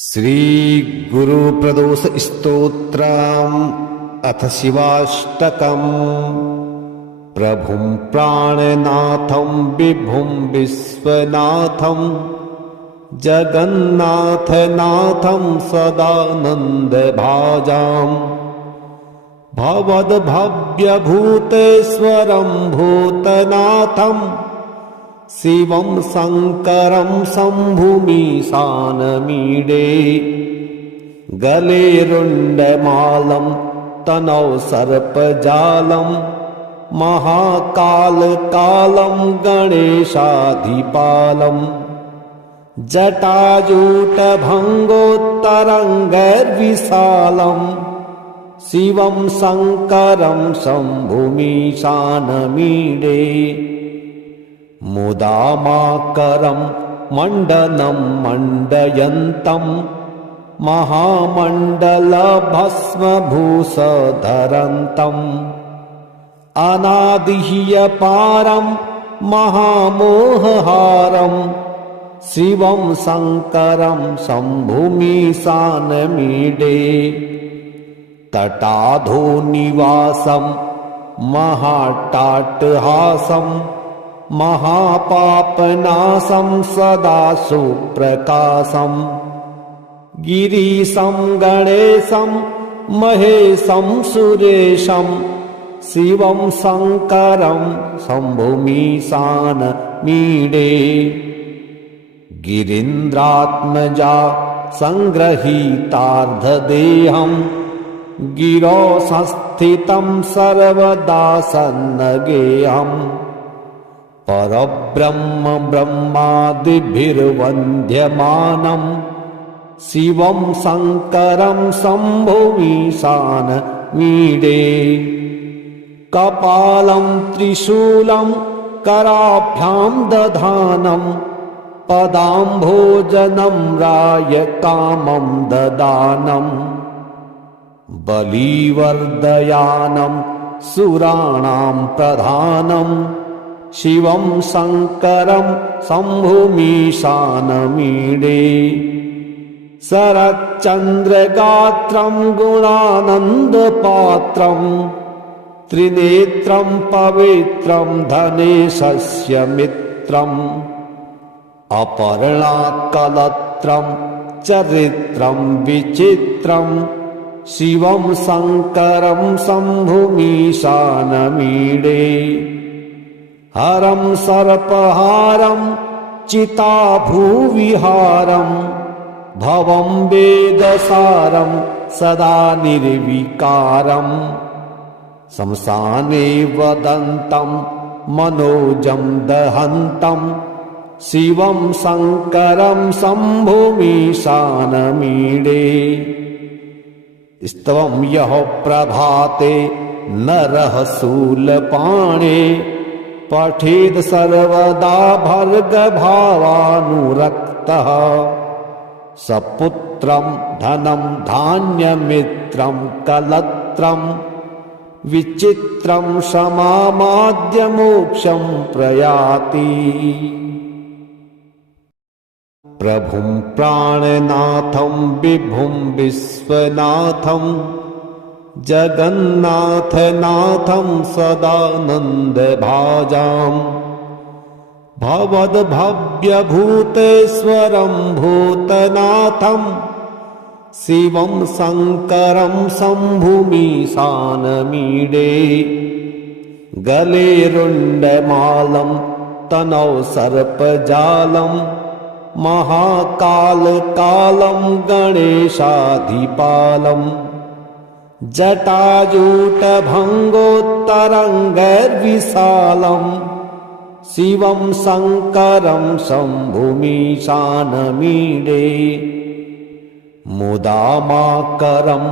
श्री गुरु प्रदोष स्तोत्रम् अथ शिवाष्टकम्। प्रभुं प्राणनाथं विभुं विश्वनाथं जगन्नाथनाथं सदानन्दभाजाम् भवद्भव्यभूतेश्वरं भूतनाथं शिवं शङ्करं शम्भुमीशानमीडे। गले रुण्डमालं तनौ सर्पजालं महाकालकालं गणेशाधिपालं जटाजूटभङ्गोत्तरङ्गैर्विशालं शिवं शङ्करं शम्भुमीशानमीडे। मुदामाकरं मण्डनं मण्डयन्तं महामण्डलभस्मभूषधरन्तम् अनादिह्यपारं महामोहहारं शिवं शङ्करं शम्भुमीशानमीडे। तटाधोनिवासं महाट्टाट्टहासं महापापनाशं सदा सुप्रकाशं गिरीशं गणेशं महेशं सुरेशं शिवं शङ्करं शम्भुमीशानमीडे। गिरीन्द्रात्मजा सङ्गृहीतार्धदेहं गिरौ संस्थितं सर्वदा सन्नगेयम् परब्रह्म ब्रह्मादिभिर्वन्द्यमानं शिवं शङ्करं शम्भुमीशानमीडे। कपालं त्रिशूलं कराभ्यां दधानं पदाम्भोजनं रायकामं ददानं बलिवर्दयानं सुराणां प्रधानं शिवं शङ्करं शम्भुमीशानमीडे। शरच्चन्द्रगात्रं गुणानन्दपात्रं त्रिनेत्रं पवित्रं धनेशस्य मित्रम् अपर्णाकलत्रं चरित्रं विचित्रं शिवं शङ्करं शम्भुमीशानमीडे। हरं सर्पहारं चिताभूविहारं भवं वेदसारं सदा निर्विकारं श्मशाने वदन्तं मनोजं दहन्तं शिवं शङ्करं शम्भुमीशानमीडे। स्तवं यः प्रभाते नरः शूलपाणे पठेद् सर्वदा भर्गभावानुरक्तः सपुत्रं धनं धान्यमित्रं कलत्रं विचित्रं समामाद्यमोक्षं प्रयाति। प्रभुं प्राणनाथं विभुं विश्वनाथं जगन्नाथनाथं सदानन्दभाजाम् भवद्भव्यभूतेश्वरं भूतनाथं शिवं शङ्करं शम्भुमीशानमीडे। गले रुण्डमालं तनौ सर्पजालं महाकालकालं गणेशाधिपालं जटाजूटभङ्गोत्तरङ्गैर्विशालं शिवं शङ्करं शम्भुमीशानमीडे। मुदामाकरं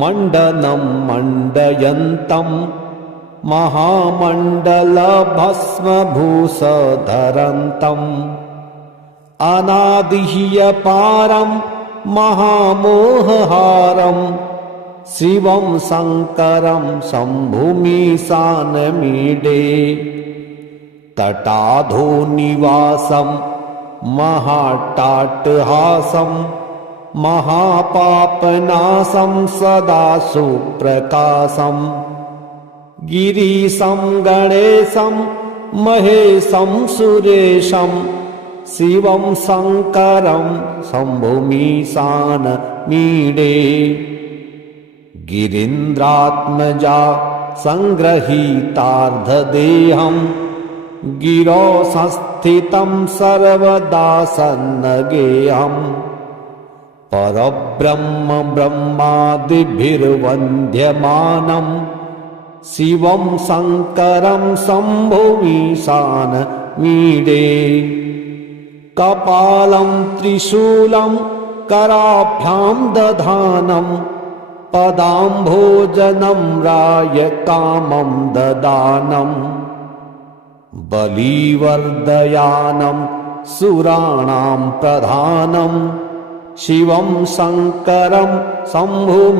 मण्डनं मण्डयन्तं महामण्डलभस्मभूषधरन्तम् अनादिह्यपारं महामोहहारं शिवं शङ्करं शम्भुमीशानमीडे। तटाधोनिवासं महाट्टाट्टहासं महापापनाशं सदा सुप्रकाशम् गिरीशं गणेशं महेशं सुरेशं शिवं शङ्करं शम्भुमीशानमीडे गिरीन्द्रात्मजा सङ्गृहीतार्धदेहं गिरौ संस्थितं सर्वदा सन्नगेयम् परब्रह्म ब्रह्मादिभिर्वन्द्यमानं शिवं शङ्करं शम्भुमीशानमीडे कपालं त्रिशूलं कराभ्यां दधानं पदाम्भोजनं रायकामं ददानं बलिवर्दयानं सुराणां प्रधानं शिवं शङ्करं शम्भुमीशानमीडे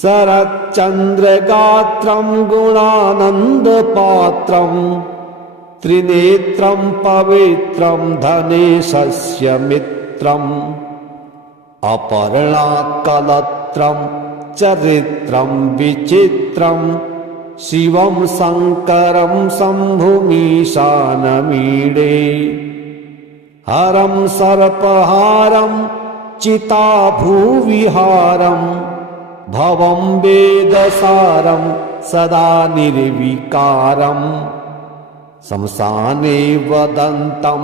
शरच्चन्द्रगात्रं गुणानन्दपात्रं त्रिनेत्रं पवित्रं धनेशस्य मित्रम् अपर्णाकलत्रं चरित्रं विचित्रं शिवं शङ्करं शम्भुमीशानमीडे हरं सर्पहारं चिताभूविहारं भवं वेदसारं सदा निर्विकारं श्मशाने वदन्तं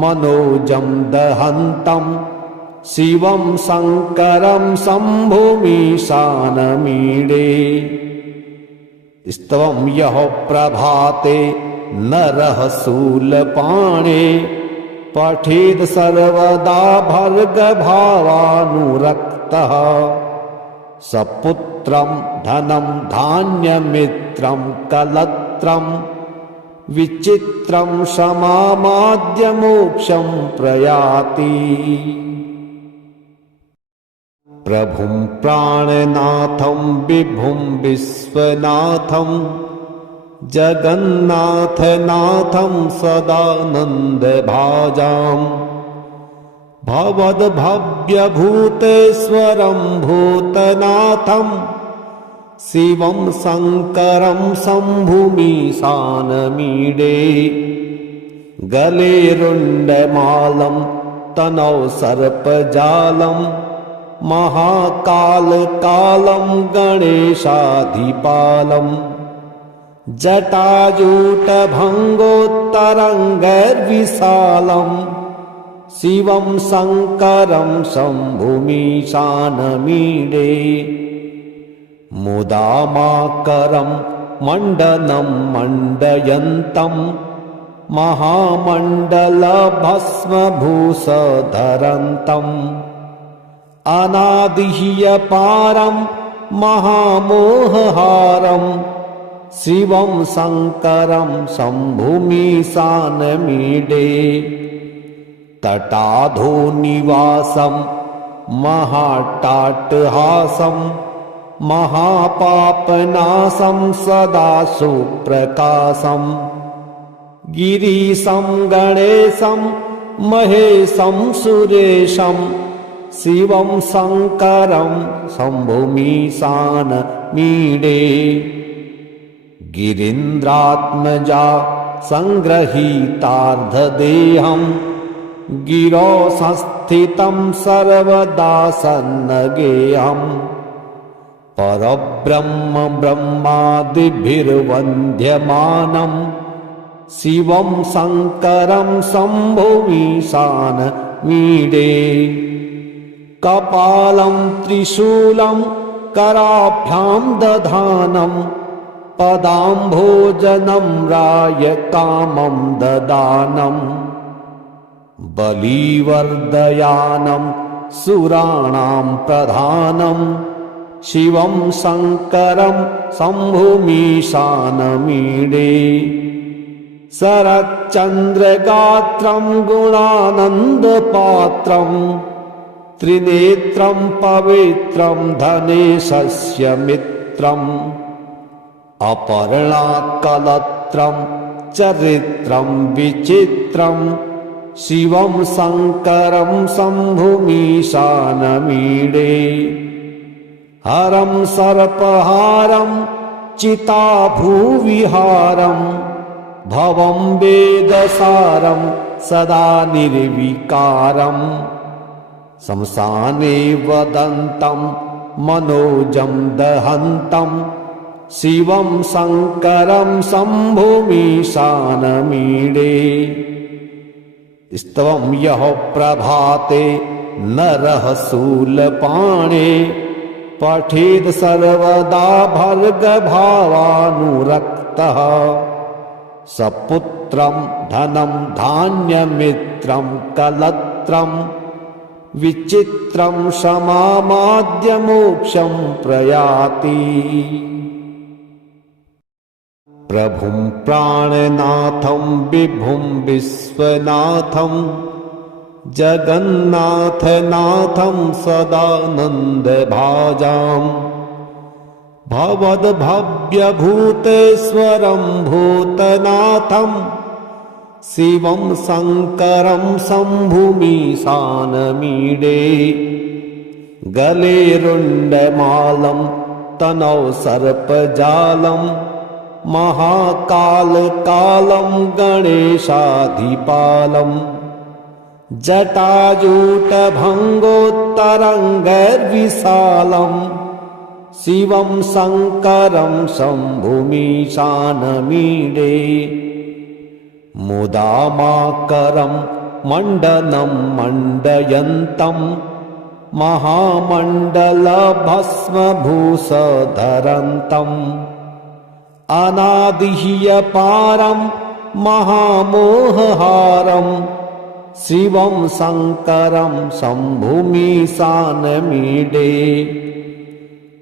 मनोजं दहन्तं शिवं शङ्करं शम्भुमीशानमीडे स्तवं यः प्रभाते नरः शूलपाणे पठेद् सर्वदा भर्गभावानुरक्तः सपुत्रं धनं धान्यमित्रं कलत्रं विचित्रं समामाद्य मोक्षं प्रयाति प्रभुं प्राणनाथं विभुं विश्वनाथं जगन्नाथनाथं सदानन्दभाजाम् भवद्भव्यभूतेश्वरं भूतनाथं शिवं शङ्करं शम्भुमीशानमीडे गले रुण्डमालं तनौ सर्पजालं महाकालकालं गणेशाधिपालम् जटाजूटभङ्गोत्तरङ्गैर्विशालं शिवं शङ्करं शम्भुमीशानमीडे मुदामाकरं मण्डनं मण्डयन्तं महामण्डलभस्मभूषधरन्तम् अनादिह्यपारं महामोहहारं शिवं शङ्करं शम्भुमीशानमीडे तटाधोनिवासं महाट्टाट्टहासं महापापनाशं सदा सुप्रकाशं गिरीशं गणेशं महेशं सुरेशं शिवं शङ्करं शम्भुमीशानमीडे गिरीन्द्रात्मजा सङ्गृहीतार्धदेहं गिरौ संस्थितं सर्वदा सन्नगेयम् परब्रह्म ब्रह्मादिभिर्वन्द्यमानं शिवं शङ्करं शम्भुमीशानमीडे कपालं त्रिशूलं कराभ्यां दधानं पदाम्भोजनं रायकामं ददानं बलिवर्दयानं सुराणां प्रधानं शिवं शङ्करं शम्भुमीशानमीडे शरच्चन्द्रगात्रं गुणानन्दपात्रं त्रिनेत्रं पवित्रं धनेशस्य मित्रम् अपर्णाकलत्रं चरित्रं विचित्रं शिवं शङ्करं शम्भुमीशानमीडे हरं सर्पहारं चिताभूविहारं भवं वेदसारं सदा निर्विकारम् शमशाने वदन्तं मनोजं दहन्तं शिवं शङ्करं शम्भुमीशानमीडे स्तवं यः प्रभाते नरः शूलपाणे पठेद् सर्वदा भर्गभावानुरक्तः सपुत्रं धनं धान्यमित्रं कलत्रं विचित्रं क्षमामाद्य मोक्षं प्रयाति प्रभुं प्राणनाथं विभुं विश्वनाथं जगन्नाथनाथं सदानन्दभाजाम् भवद्भव्यभूतेश्वरं भूतनाथं शिवं शङ्करं शम्भुमीशानमीडे गले रुण्डमालं तनौ सर्पजालं महाकालकालं गणेशाधिपालं जटाजूटभङ्गोत्तरङ्गैर्विशालं शिवं शङ्करं शम्भुमीशानमीडे मुदामाकरं मण्डनं मण्डयन्तं महामण्डलभस्मभूषधरन्तम् अनादिह्यपारं महामोहहारं शिवं शङ्करं शम्भुमीशानमीडे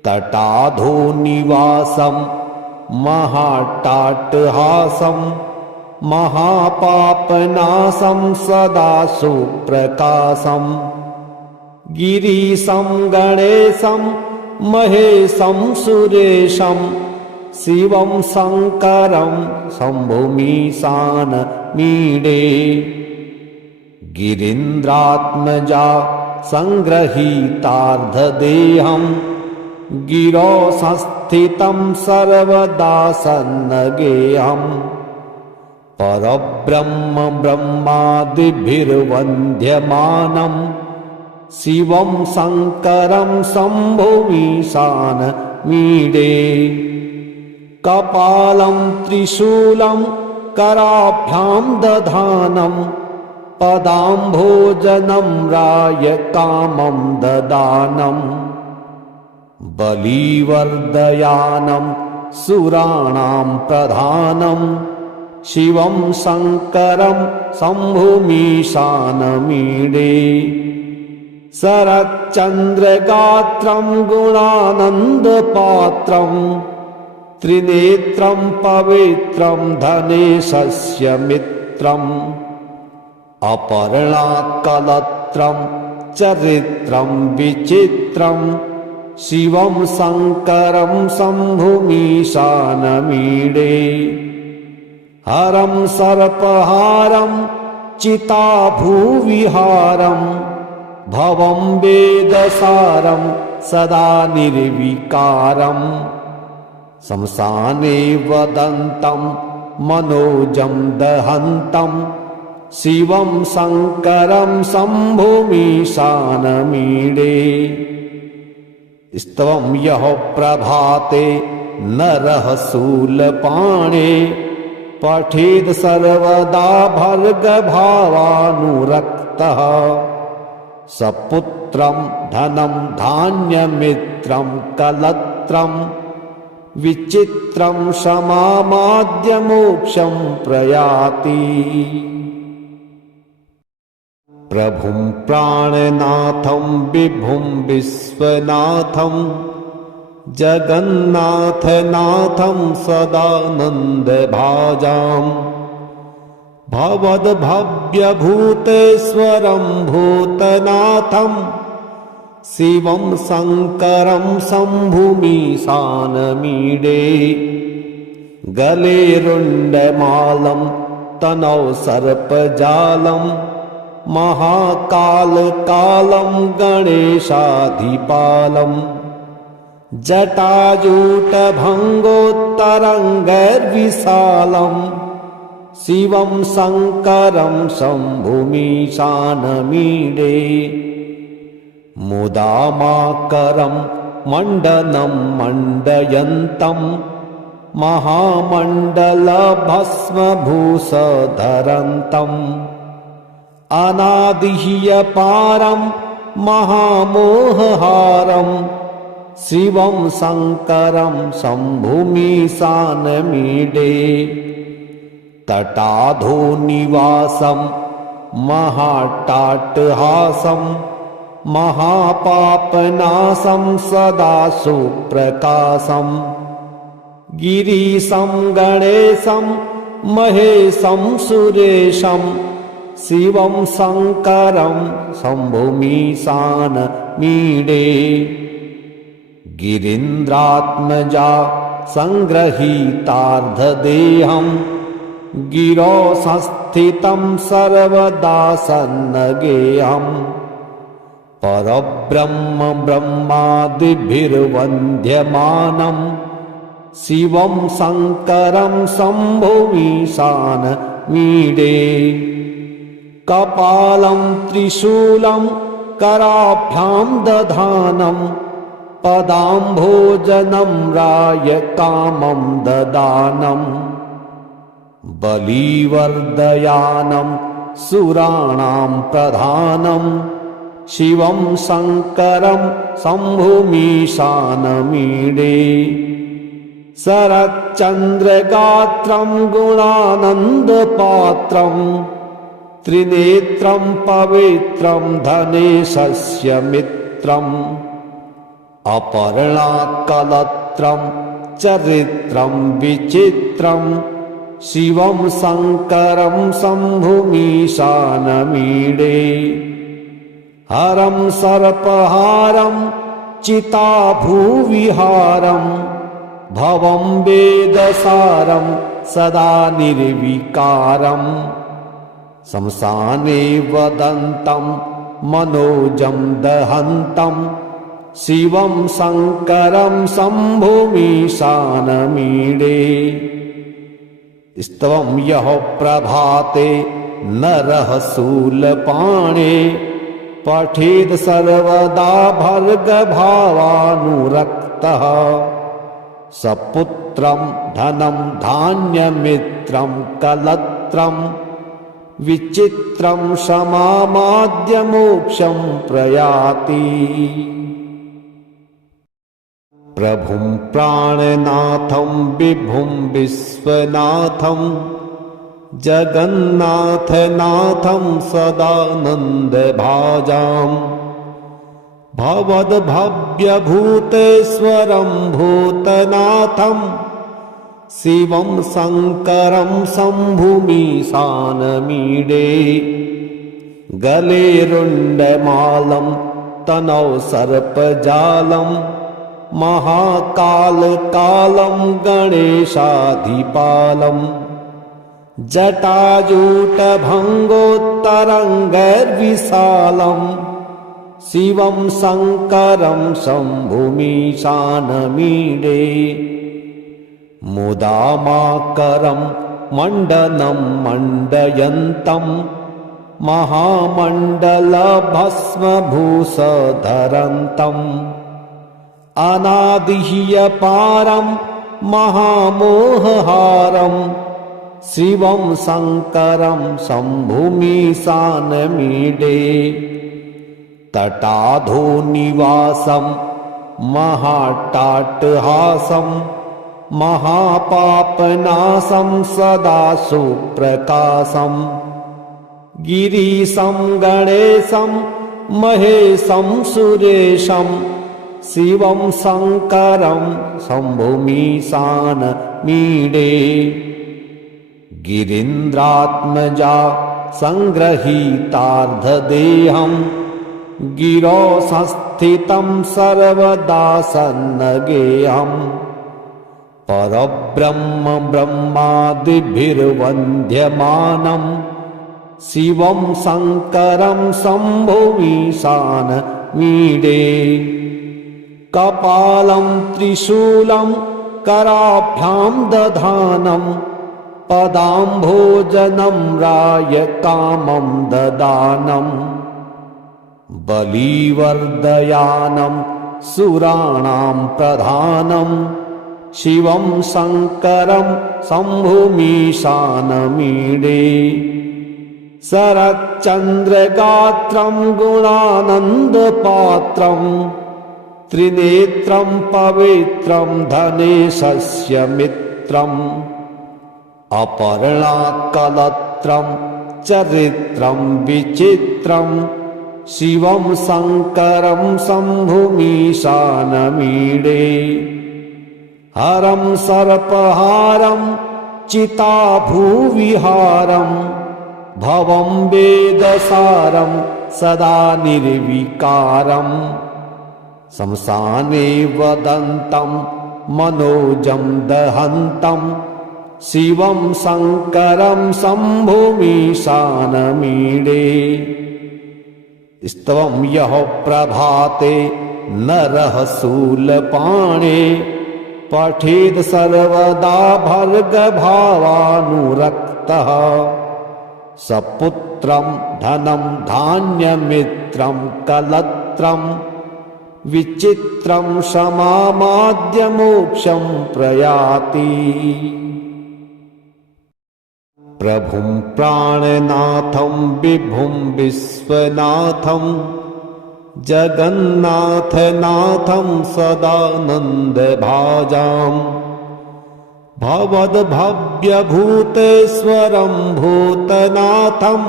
तटाधोनिवासं महाट्टाट्टहासं महापापनाशं सदा सुप्रकाशं गिरीशं गणेशं महेशं सुरेशं शिवं शङ्करं शम्भुमीशानमीडे गिरीन्द्रात्मजा सङ्गृहीतार्धदेहं गिरौ संस्थितं सर्वदा सन्नगेहम् परब्रह्म ब्रह्मादिभिर्वन्द्यमानं शिवं शङ्करं शम्भुमीशानमीडे कपालं त्रिशूलं कराभ्यां दधानं पदाम्भोजनं रायकामं ददानं बलिवर्दयानं सुराणां प्रधानं शिवं शङ्करं शम्भुमीशानमीडे शरच्चन्द्रगात्रं गुणानन्दपात्रं त्रिनेत्रं पवित्रं धनेशस्य मित्रम् अपर्णाकलत्रं चरित्रं विचित्रं शिवं शङ्करं शम्भुमीशानमीडे हरं सर्पहारं चिताभूविहारं भवं वेदसारं सदा निर्विकारम् शमशाने वदन्तं मनोजं दहन्तं शिवं शङ्करं शम्भुमीशानमीडे स्तवं यः प्रभाते नरः शूलपाणे पठेद् सर्वदा भर्गभावानुरक्तः सपुत्रं धनं धान्यमित्रं कलत्रं विचित्रं क्षमामाद्य मोक्षं प्रयाति प्रभुं प्राणनाथं विभुं विश्वनाथं जगन्नाथनाथं सदानन्दभाजाम् भवद्भव्यभूतेश्वरं भूतनाथं शिवं शङ्करं शम्भुमीशानमीडे गले रुण्डमालं तनौ सर्पजालं महाकालकालं गणेशाधिपालम् जटाजूटभङ्गोत्तरङ्गैर्विशालम् शिवं शङ्करं शम्भुमीशानमीडे मुदामाकरं मण्डनं मण्डयन्तं महामण्डलभस्मभूषधरन्तम् अनादिह्यपारं महामोहहारं शिवं शङ्करं शम्भुमीशानमीडे तटाधोनिवासं महाट्टाट्टहासं महापापनाशं सदा सुप्रकाशं गिरीशं गणेशं महेशं सुरेशं शिवं शङ्करं शम्भुमीशानमीडे गिरीन्द्रात्मजा सङ्गृहीतार्धदेहं गिरौ संस्थितं सर्वदा सन्नगेयम् परब्रह्म ब्रह्मादिभिर्वन्द्यमानं शिवं शङ्करं शम्भुमीशानमीडे कपालं त्रिशूलं कराभ्यां दधानं पदाम्भोजनं रायकामं ददानम् बलिवर्दयानं सुराणां प्रधानं शिवं शङ्करं शम्भुमीशानमीडे शरच्चन्द्रगात्रं गुणानन्दपात्रं त्रिनेत्रं पवित्रं धनेशस्य मित्रम् अपर्णाकलत्रं चरित्रं विचित्रं शिवं शङ्करं शम्भुमीशानमीडे हरं सर्पहारं चिताभूविहारं भवं वेदसारं सदा निर्विकारम् श्मशाने वदन्तं मनोजं दहन्तं शिवं शङ्करं शम्भुमीशानमीडे स्तवं यः प्रभाते नरः शूलपाणे पठेद् सर्वदा भर्गभावानुरक्तः सपुत्रं धनं धान्यमित्रं कलत्रं विचित्रं क्षमामाद्य मोक्षं प्रयाति प्रभुं प्राणनाथं विभुं विश्वनाथं जगन्नाथनाथं सदानन्दभाजाम् भवद्भव्यभूतेश्वरं भूतनाथं शिवं शङ्करं शम्भुमीशानमीडे गले रुण्डमालं तनौ सर्पजालं महाकालकालं गणेशाधिपालम् जटाजूटभङ्गोत्तरङ्गैर्विशालम् शिवं शङ्करं शम्भुमीशानमीडे मुदामाकरं मण्डनं मण्डयन्तं महामण्डलभस्मभूषधरन्तम् अनादिह्यपारं महामोहहारं शिवं शङ्करं शम्भुमीशानमीडे तटाधोनिवासं महाट्टाट्टहासं महापापनाशं सदा सुप्रकाशं गिरीशं गणेशं महेशं सुरेशं शिवं शङ्करं शम्भुमीशानमीडे गिरीन्द्रात्मजा सङ्गृहीतार्धदेहं गिरौ संस्थितं सर्वदा सन्नगेयम् परब्रह्म ब्रह्मादिभिर्वन्द्यमानं शिवं शङ्करं शम्भुमीशानमीडे कपालं त्रिशूलं कराभ्यां दधानं पदाम्भोजनं राय कामं ददानं बलिवर्दयानं सुराणां प्रधानं शिवं शङ्करं शम्भुमीशानमीडे शरच्चन्द्रगात्रं गुणानन्दपात्रं त्रिनेत्रं पवित्रं धनेशस्य मित्रम् अपर्णाकलत्रं चरित्रं विचित्रं शिवं शङ्करं शम्भुमीशानमीडे हरं सर्पहारं चिताभूविहारं भवं वेदसारं सदा निर्विकारं शमशाने वदन्तं मनोजं दहन्तं शिवं शङ्करं शम्भुमीशानमीडे स्तवं यः प्रभाते नरः शूलपाणे पठेद् सर्वदा भर्गभावानुरक्तः सपुत्रं धनं धान्यमित्रं कलत्रं विचित्रं समामाद्य मोक्षं प्रयाति प्रभुं प्राणनाथं विभुं विश्वनाथं जगन्नाथनाथं सदानन्दभाजाम् भवद्भव्यभूतेश्वरं भूतनाथं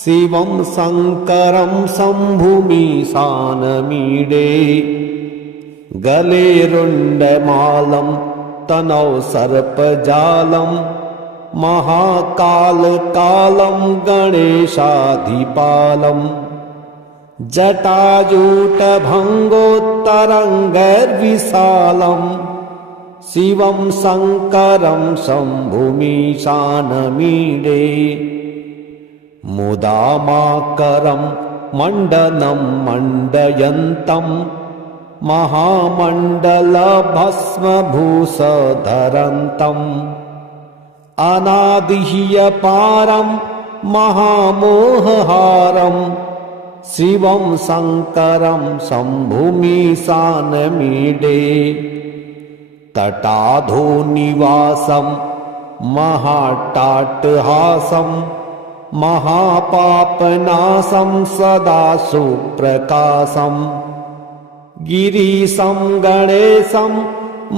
शिवं शङ्करं शम्भुमीशानमीडे गले रुण्डमालं तनौ सर्पजालं महाकालकालं गणेशाधिपालं जटाजूटभङ्गोत्तरङ्गैर्विशालं शिवं शङ्करं शम्भुमीशानमीडे मुदामाकरं मण्डनं मण्डयन्तं महामण्डलभस्मभूषधरन्तम् अनादिह्यपारं महामोहहारं शिवं शङ्करं शम्भुमीशानमीडे तटाधोनिवासं महाट्टाट्टहासं महापापनाशं सदा सुप्रकाशं गिरीशं गणेशं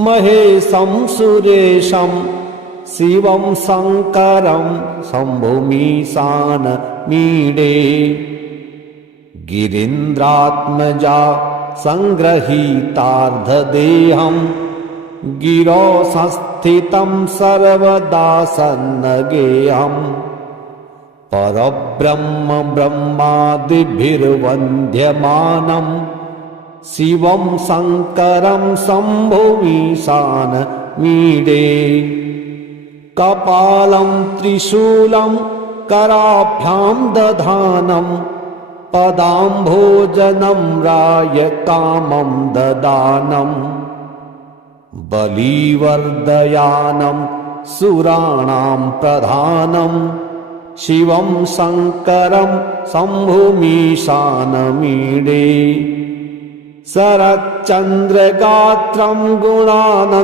महेशं सुरेशं शिवं शङ्करं शम्भुमीशानमीडे गिरीन्द्रात्मजा सङ्गृहीतार्धदेहं गिरौ संस्थितं सर्वदा सन्नगेयम् परब्रह्म ब्रह्मादिभिर्वन्द्यमानं शिवं शङ्करं शम्भुमीशानमीडे कपालं त्रिशूलं कराभ्यां दधानं पदाम्भोजनं राय कामं ददानं बलिवर्दयानं सुराणां प्रधानं शिवं शङ्करं शम्भुमीशानमीडे शरच्चन्द्रगात्रं गुणानन्दपात्रं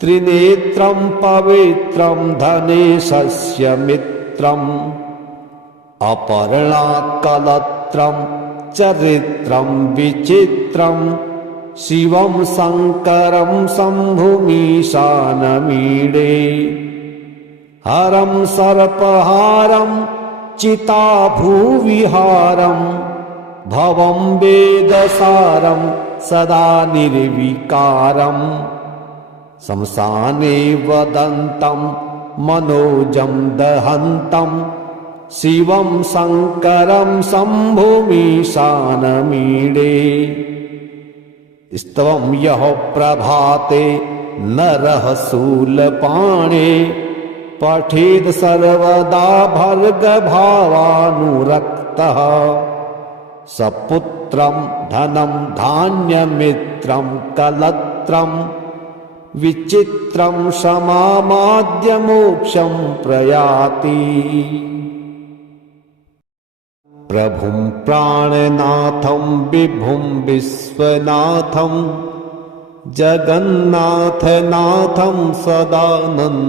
त्रिनेत्रं पवित्रं धनेशस्य मित्रम् अपर्णाकलत्रं चरित्रं विचित्रं शिवं शङ्करं शम्भुमीशानमीडे हरं सर्पहारं चिताभूविहारं भवं वेदसारं सदा निर्विकारं शमशाने वदन्तं मनोजं दहन्तं शिवं शङ्करं शम्भुमीशानमीडे स्तवं यः प्रभाते नरः शूलपाणे पठेद् सर्वदा भर्गभावानुरक्तः सपुत्रं धनं धान्यमित्रं कलत्रं विचित्रं क्षमामाद्य मोक्षं प्रयाति। प्रभुं प्राणनाथं विभुं विश्वनाथं जगन्नाथनाथं सदानन्दभाजाम्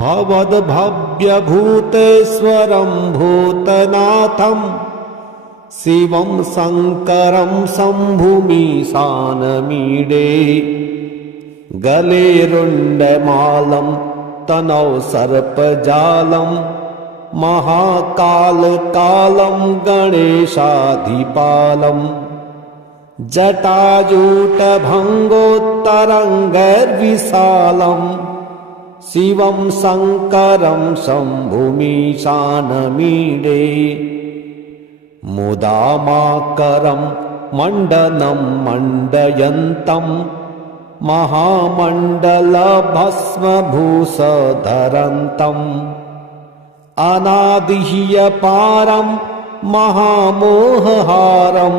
भवद्भव्यभूतेश्वरं भूतनाथं शिवं शङ्करं शम्भुमीशानमीडे। गले रुण्डमालं तनौ सर्पजालं महाकालकालं गणेशाधिपालम् जटाजूटभङ्गोत्तरङ्गैर्विशालं शिवं शङ्करं शम्भुमीशानमीडे। मुदामाकरं मण्डनं मण्डयन्तं महामण्डलभस्मभूषधरन्तम् अनादिह्यपारं महामोहहारं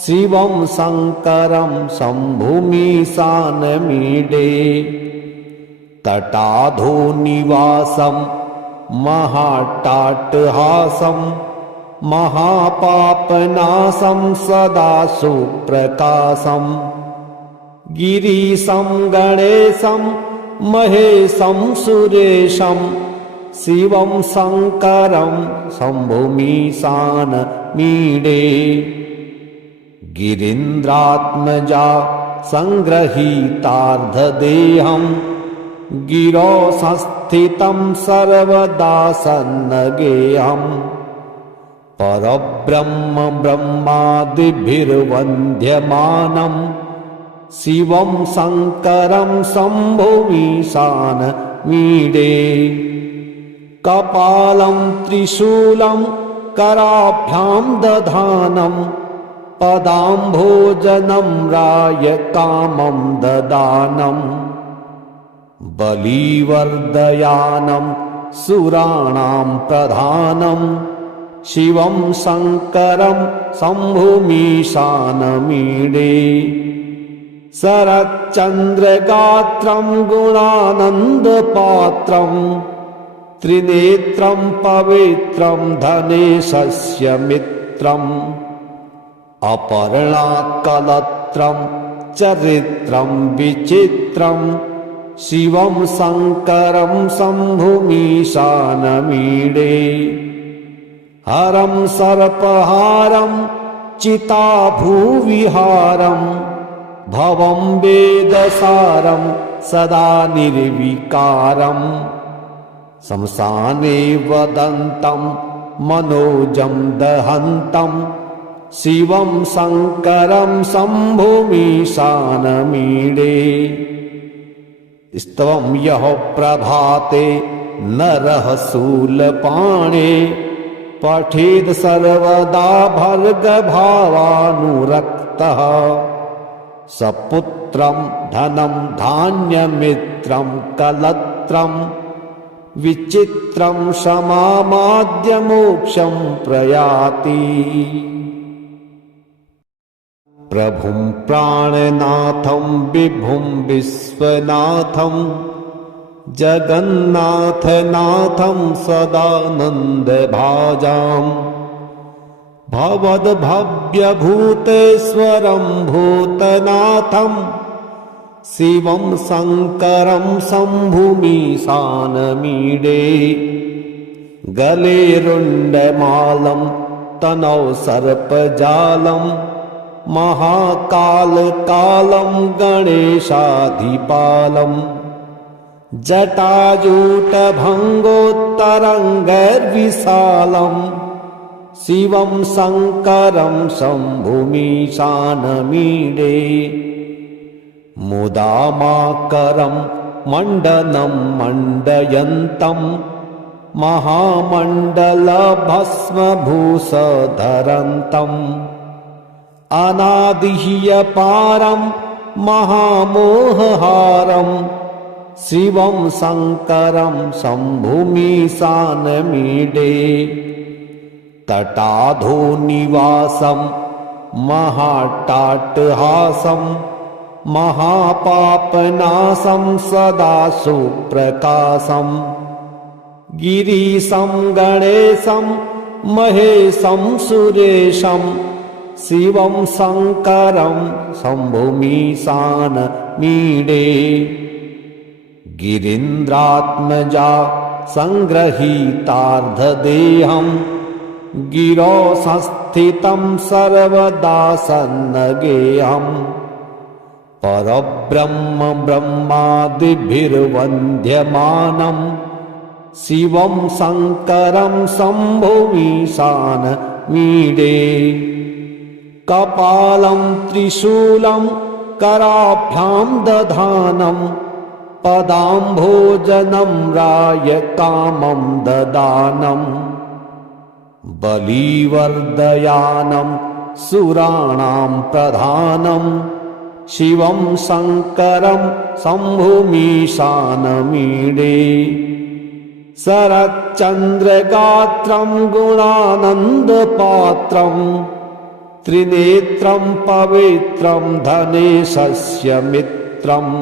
शिवं शङ्करं शम्भुमीशानमीडे। तटाधोनिवासं महाट्टाट्टहासं महापापनाशं सदा सुप्रकाशं गिरीशं गणेशं महेशं सुरेशं शिवं शङ्करं शम्भुमीशानमीडे। गिरीन्द्रात्मजा सङ्गृहीतार्धदेहं गिरौ संस्थितं सर्वदा सन्नगेयम् परब्रह्म ब्रह्मादिभिर्वन्द्यमानं शिवं शङ्करं शम्भुमीशानमीडे। कपालं त्रिशूलं कराभ्यां दधानं पदाम्भोजनं रायकामं ददानं बलिवर्दयानं सुराणां प्रधानं शिवं शङ्करं शम्भुमीशानमीडे। शरच्चन्द्रगात्रं गुणानन्दपात्रं त्रिनेत्रं पवित्रं धनेशस्य मित्रम् अपर्णाकलत्रं चरित्रं विचित्रं शिवं शङ्करं शम्भुमीशानमीडे। हरं सर्पहारं चिताभूविहारं भवं वेदसारं सदा निर्विकारम् शमशाने वदन्तं मनोजं दहन्तं शिवं शङ्करं शम्भुमीशानमीडे। स्तवं यः प्रभाते नरः शूलपाणे पठेद् सर्वदा भर्गभावानुरक्तः सपुत्रं धनं धान्यमित्रं कलत्रं विचित्रं क्षमामाद्य मोक्षं प्रयाति। प्रभुं प्राणनाथं विभुं विश्वनाथं जगन्नाथनाथं सदानन्दभाजाम् भवद्भव्यभूतेश्वरं भूतनाथं शिवं शङ्करं शम्भुमीशानमीडे। गले रुण्डमालं तनौ सर्पजालं महाकालकालं गणेशाधिपालम् जटाजूटभङ्गोत्तरङ्गैर्विशालं शिवं शङ्करं शम्भुमीशानमीडे। मुदामाकरं मण्डनं मण्डयन्तं महामण्डलभस्मभूषधरन्तम् अनादिह्यपारं महामोहहारं शिवं शङ्करं शम्भुमीशानमीडे तटाधोनिवासं महाट्टाट्टहासं महापापनाशं सदा सुप्रकाशं गिरीशं गणेशं महेशं सुरेशं शिवं शङ्करं शम्भुमीशानमीडे गिरीन्द्रात्मजा सङ्गृहीतार्धदेहं गिरौ संस्थितं सर्वदा सन्नगेयं परब्रह्म ब्रह्मादिभिर्वन्द्यमानं शिवं शङ्करं शम्भुमीशानमीडे कपालं त्रिशूलं कराभ्यां दधानं पदाम्भोजनं रायकामं ददानं बलिवर्दयानं सुराणां प्रधानं शिवं शङ्करं शम्भुमीशानमीडे शरच्चन्द्रगात्रं गुणानन्दपात्रं त्रिनेत्रं पवित्रं धनेशस्य मित्रम्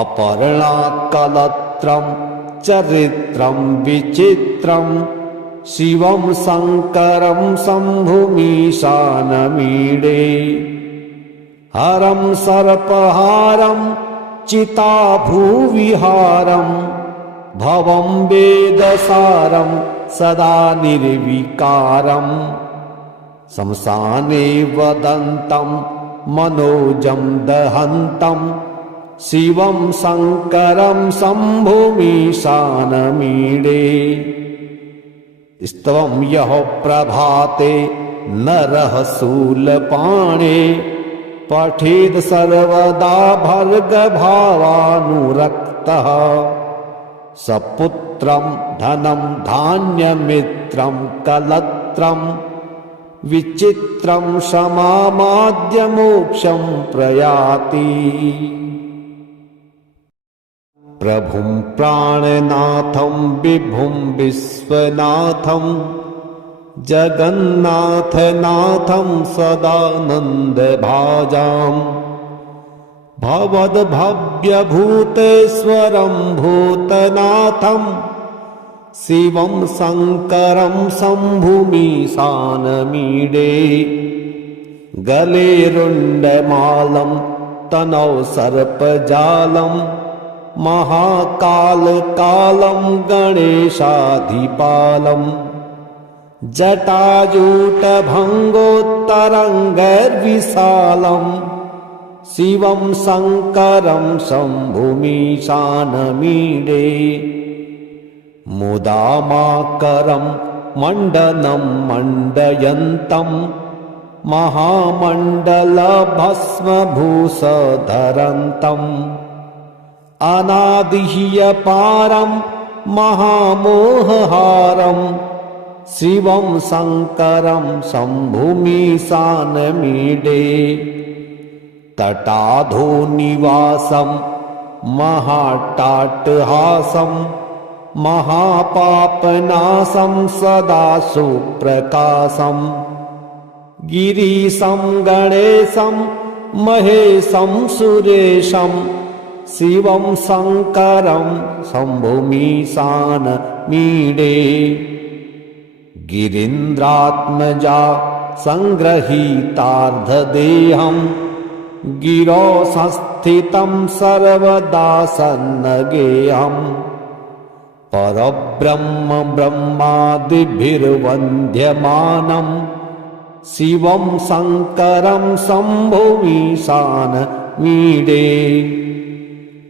अपर्णाकलत्रं चरित्रं विचित्रं शिवं शङ्करं शम्भुमीशानमीडे हरं सर्पहारं चिताभूविहारं भवं वेदसारं सदा निर्विकारं श्मशाने वदन्तं मनोजं दहन्तं शिवं शङ्करं शम्भुमीशानमीडे स्तवं यः प्रभाते नरः शूलपाणे पठेद् सर्वदा भर्गभावानुरक्तः सपुत्रं धनं धान्यमित्रं कलत्रं विचित्रं समामाद्य मोक्षं प्रयाति प्रभुं प्राणनाथं विभुं विश्वनाथं जगन्नाथनाथं सदानन्दभाजाम् भवद्भव्यभूतेश्वरं भूतनाथं शिवं शङ्करं शम्भुमीशानमीडे गले रुण्डमालं तनौ सर्पजालं महाकालकालं गणेशाधिपालम् जटाजूटभङ्गोत्तरङ्गैर्विशालं शिवं शङ्करं शम्भुमीशानमीडे मुदामाकरं मण्डनं मण्डयन्तं महामण्डलभस्मभूषधरन्तम् अनादिह्यपारं महामोहहारं शिवं शङ्करं शम्भुमीशानमीडे तटाधोनिवासं महाट्टाट्टहासं महापापनाशं सदा सुप्रकाशं गिरीशं गणेशं महेशं सुरेशं शिवं शङ्करं शम्भुमीशानमीडे गिरीन्द्रात्मजा सङ्गृहीतार्धदेहं गिरौ संस्थितं सर्वदा सन्नगेयं परब्रह्म ब्रह्मादिभिर्वन्द्यमानं शिवं शङ्करं शम्भुमीशानमीडे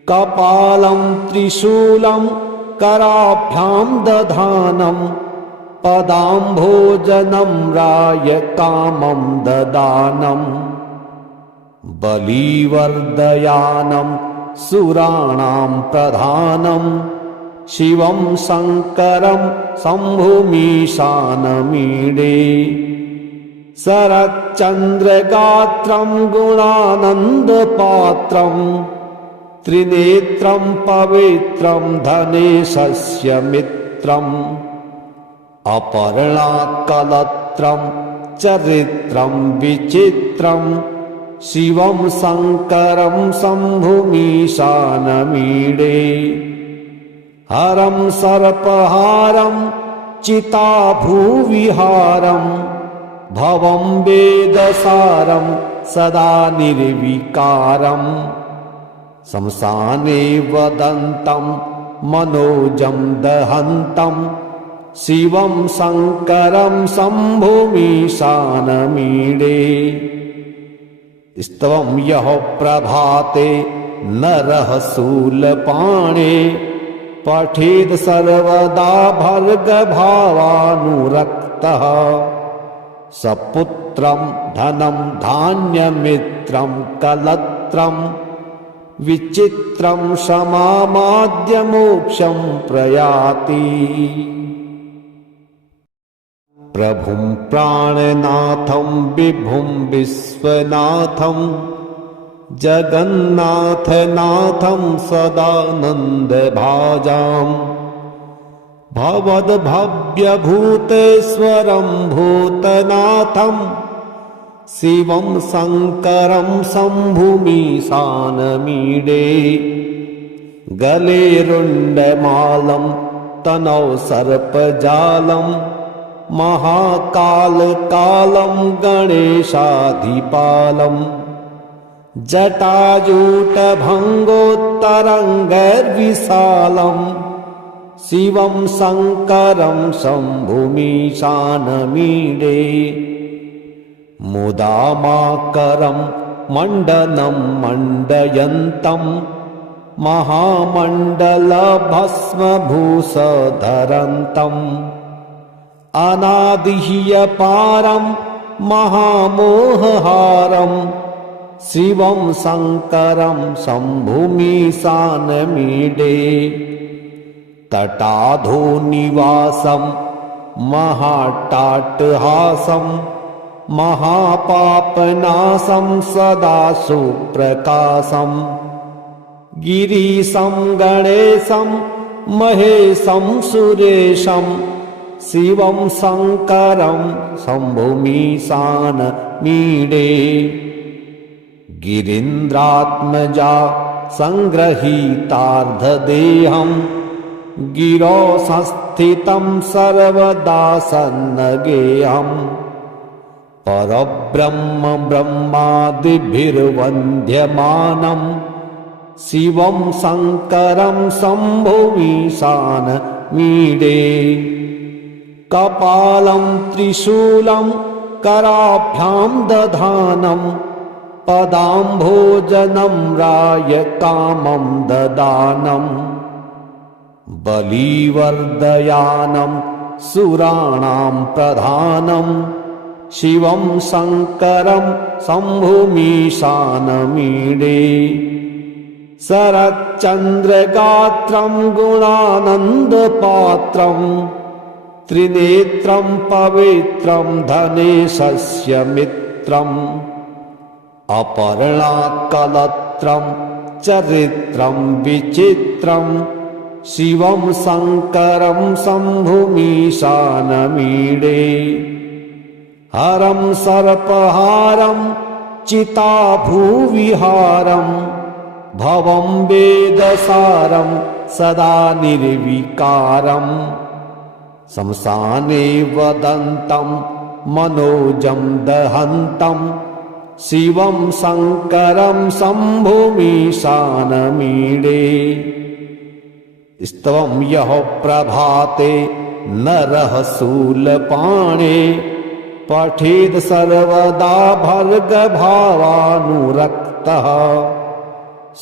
कपालं त्रिशूलं कराभ्यां दधानं पदाम्भोजनं रायकामं ददानं बलिवर्दयानं सुराणां प्रधानं शिवं शङ्करं शम्भुमीशानमीडे शरच्चन्द्रगात्रं गुणानन्दपात्रं त्रिनेत्रं पवित्रं धनेशस्य मित्रम् अपर्णाकलत्रं चरित्रं विचित्रं शिवं शङ्करं शम्भुमीशानमीडे हरं सर्पहारं चिताभूविहारं भवं वेदसारं सदा निर्विकारम् शमशाने वदन्तं मनोजं दहन्तं शिवं शङ्करं शम्भुमीशानमीडे स्तवं यः प्रभाते नरः शूलपाणे पठेत् सर्वदा भर्गभावानुरक्तः सपुत्रं धनं धान्यमित्रं कलत्रं विचित्रं समामाद्य मोक्षं प्रयाति प्रभुं प्राणनाथं विभुं विश्वनाथं जगन्नाथनाथं सदानन्दभाजाम् भवद्भव्यभूतेश्वरं भूतनाथं शिवं शङ्करं शम्भुमीशानमीडे गले रुण्डमालं तनौ सर्पजालं महाकालकालं गणेशाधिपालम् जटाजूटभङ्गोत्तरङ्गैर्विशालं शिवं शङ्करं शम्भुमीशानमीडे मुदामाकरं मण्डनं मण्डयन्तं महामण्डलभस्मभूषधरन्तम् अनादिह्यपारं महामोहहारं शिवं शङ्करं शम्भुमीशानमीडे तटाधोनिवासं महाट्टाट्टहासं महापापनाशं सदा सुप्रकाशं गिरीशं गणेशं महेशं सुरेशं शिवं शङ्करं शम्भुमीशानमीडे गिरीन्द्रात्मजा सङ्गृहीतार्धदेहं गिरौ संस्थितं सर्वदा सन्नगेयं परब्रह्म ब्रह्मादिभिर्वन्द्यमानं शिवं शङ्करं शम्भुमीशानमीडे कपालं त्रिशूलं कराभ्यां दधानं पदाम्भोजनं रायकामं ददानं बलिवर्दयानं सुराणां प्रधानं शिवं शङ्करं शम्भुमीशानमीडे शरच्चन्द्रगात्रं गुणानन्दपात्रं त्रिनेत्रं पवित्रं धनेशस्य मित्रम् अपर्णाकलत्रं चरित्रं विचित्रं शिवं शङ्करं शम्भुमीशानमीडे हरं सर्पहारं चिताभूविहारं भवं वेदसारं सदा निर्विकारम् शमशाने वदन्तं मनोजं दहन्तं शिवं शङ्करं शम्भुमीशानमीडे स्तवं यः प्रभाते नरः शूलपाणे पठेत् सर्वदा भर्गभावानुरक्तः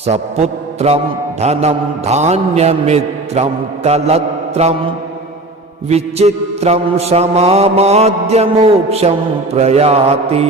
सपुत्रं धनं धान्यमित्रं कलत्रं विचित्रं समामाद्य मोक्षं प्रयाति।